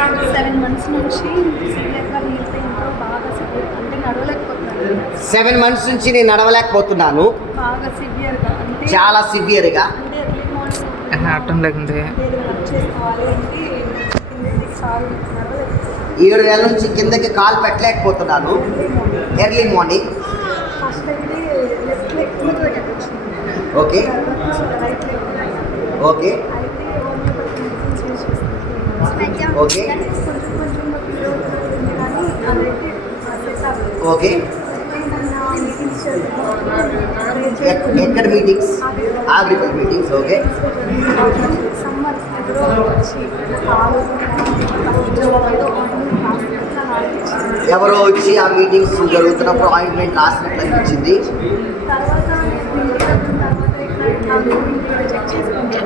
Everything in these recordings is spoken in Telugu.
7 months నుంచి సివియర్గా నీల్ పెయిన్తో బాగా సివియర్ అంటే నడవలేకపోతున్నాను. 7 months నుంచి నేను నడవలేకపోతున్నాను. బాగా సివియర్గా అంటే చాలా సివియర్గా. అంటే ఎర్లీ మార్నింగ్ అర్థం లేకుంది. చేసుకోవాలి అంటే చాలా నడవలేకపోతున్నాను. 7 నెలల నుంచి కిందకి కాలు పెట్టలేకపోతున్నాను. Early morning. ఫస్ట్ అయితే లెఫ్ట్ లెగ్ మీద వచ్చింది. ఓకే రైట్ లెగ్ ఓకే అయితే హోమియోపతి మెడిసిన్స్ యూజ్ చేస్తాను. ఓకే కొంచెం ఉంది కానీ అదైతే సెట్ అవ్వలేదు. ఓకే. మీటింగ్స్ ఎక్కడ meetings? Agriculture meetings. Okay. Summer ఎవరో వచ్చి కాలు ఎవరో వచ్చి ఆ మీటింగ్స్ జరుగుతున్నప్పుడు ఆయింట్మెంట్ రాసినట్లు అనిపించింది. తర్వాత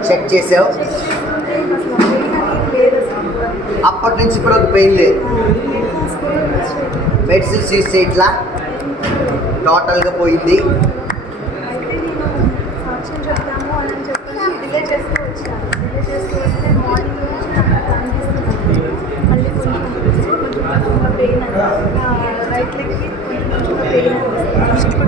చెక్ చేసావు. అప్పటి నుంచి ఇప్పుడు ఒక పెయిన్ లేదు. మెడిసిన్స్ యూజ్ చేయట్లా, టోటల్గా పోయింది. అయితే నేను సాక్ష్యం చెప్తాము అని చెప్పేసి డిలే చేస్తూ వచ్చాను. డిలే చేస్తూ వస్తే మార్నింగ్ నుంచి నాకు అనిపిస్తున్నాను మళ్ళీ కొంచెం పెయిన్ రైట్ లెగ్కి కొంచెం పెయిన్ అనిపిస్తుంది.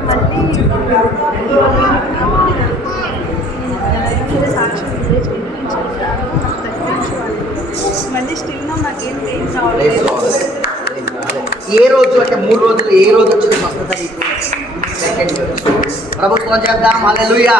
ఇప్పుడు సాక్ష్యం డిలే చేయండి నేను చెప్తాను నాకు తగ్గించాలి. మళ్ళీ స్టిల్ నాకేం పెయిన్ రావలేదు. ఏ రోజు అంటే 3 రోజులు ఏ రోజు వచ్చింది స్వస్థత నీకు? సెకండ్ ప్రభుత్వం చేద్దాం. హల్లెలూయా.